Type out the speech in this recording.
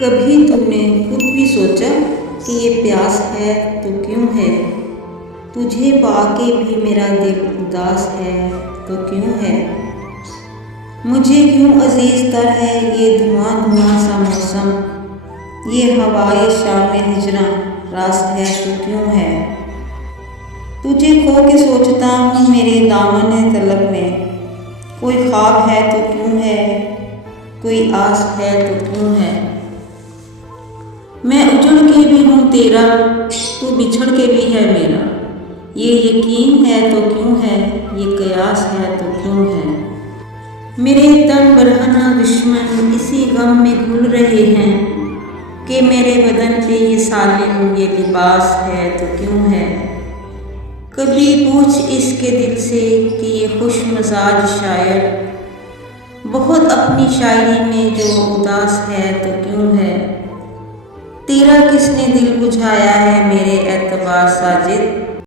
कभी तूने खुद भी सोचा कि ये प्यास है तो क्यों है? तुझे पाके भी मेरा दिल उदास है तो क्यों है? मुझे क्यों अजीज तर है ये धुआं धुआं सा मौसम, ये हवाए शाम हिजरा रास है तो क्यों है? तुझे खो के सोचता हूँ मेरे दामन तलब में, कोई ख्वाब है तो क्यों है, कोई आस है तो क्यों है? मैं उजड़ के भी हूँ तेरा, तू बिछड़ के भी है मेरा, ये यकीन है तो क्यों है, ये कयास है तो क्यों है? मेरे तन बरहना दुश्मन इसी गम में घुल रहे हैं कि मेरे बदन पे ये सालिम ये लिबास है तो क्यों है? कभी पूछ इसके दिल से कि ये खुश मिजाज शायर बहुत अपनी शायरी में जो उदास है तो क्यों है? तेरा किसने दिल बुझाया है मेरे एतबार साजिद?